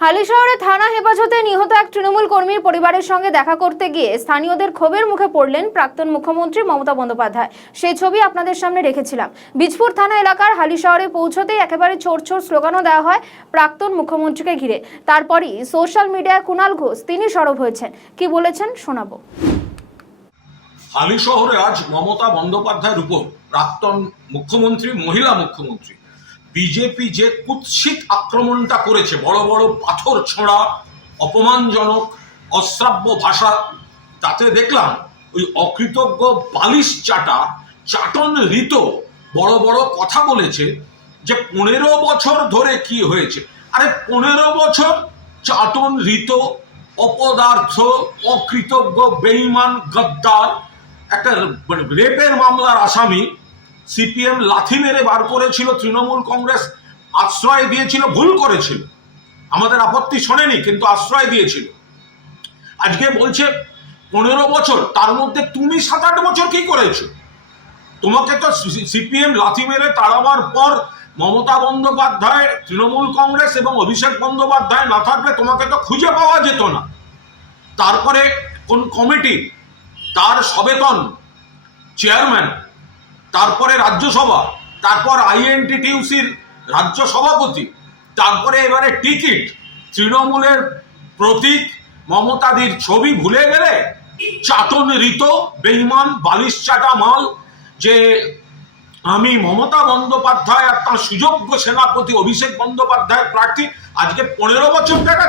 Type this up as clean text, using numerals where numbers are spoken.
হালিশহরে থানা হেফাজতে নিহত এক তৃণমূল কর্মীর পরিবারের সঙ্গে দেখা করতে গিয়ে স্থানীয়দের ক্ষোভের মুখে পড়লেন প্রাক্তন মুখ্যমন্ত্রী মমতা বন্দ্যোপাধ্যায়। সেই ছবি আপনাদের সামনে রেখেছিলাম। বীজপুর থানা এলাকার হালিশহরে পৌঁছতেই একেবারে ছোট ছোট স্লোগানও দেওয়া হয় প্রাক্তন মুখ্যমন্ত্রীকে ঘিরে। তারপরই সোশ্যাল মিডিয়ায় কুণাল ঘোষ তিনি সরব হয়েছেন। কি বলেছেন শোনাবো। হালিশহরে আজ মমতা বন্দ্যোপাধ্যায়ের উপর প্রাক্তন মুখ্যমন্ত্রী, মহিলা মুখ্যমন্ত্রী বিজেপি যে কুৎসিত আক্রমণটা করেছে, বড় বড় পাথর ছোঁড়া, অপমানজনক অশ্রাব্য ভাষা, তাতে দেখলাম ওই অকৃতজ্ঞ বালিশ চাটন ঋত বড় বড় কথা বলেছে যে 15 বছর ধরে কি হয়েছে। আরে 15 বছর চাটন ঋত, অপদার্থ, অকৃতজ্ঞ, বেঈমান, গদ্দার, একটা রেপের মামলার আসামি সিপিএম লাথি মেরে বার করেছিল, তৃণমূল কংগ্রেস আশ্রয় দিয়েছিল, ভুল করেছিল, আমাদের আপত্তি শোনেনি, কিন্তু আশ্রয় দিয়েছিল। আজকে বলছে 15 বছর, তার মধ্যে তুমি 7-8 বছর কি করেছো? তোমাকে তো সিপিএম লাথি মেরে তাড়াবার পর মমতা বন্দ্যোপাধ্যায়, তৃণমূল কংগ্রেস এবং অভিষেক বন্দ্যোপাধ্যায় না থাকলে তোমাকে তো খুঁজে পাওয়া যেত না। তারপরে কোন কমিটি, তার সবেতন চেয়ারম্যান, তারপরে রাজ্যসভা, তারপর আইএনটিটিউসির রাজ্য সভাপতি, তারপরে এবারে টিকিট, তৃণমূলের প্রতীক মমতাদির ছবি ভুলে গেলে চাটন ঋত, বেঈমান, বালিশ চাটা মাল, যে আমি মমতা বন্দ্যোপাধ্যায় আর তার সুযোগ্য সেনাপতি অভিষেক বন্দ্যোপাধ্যায়ের প্রার্থী, আজকে 15 বছর দেখা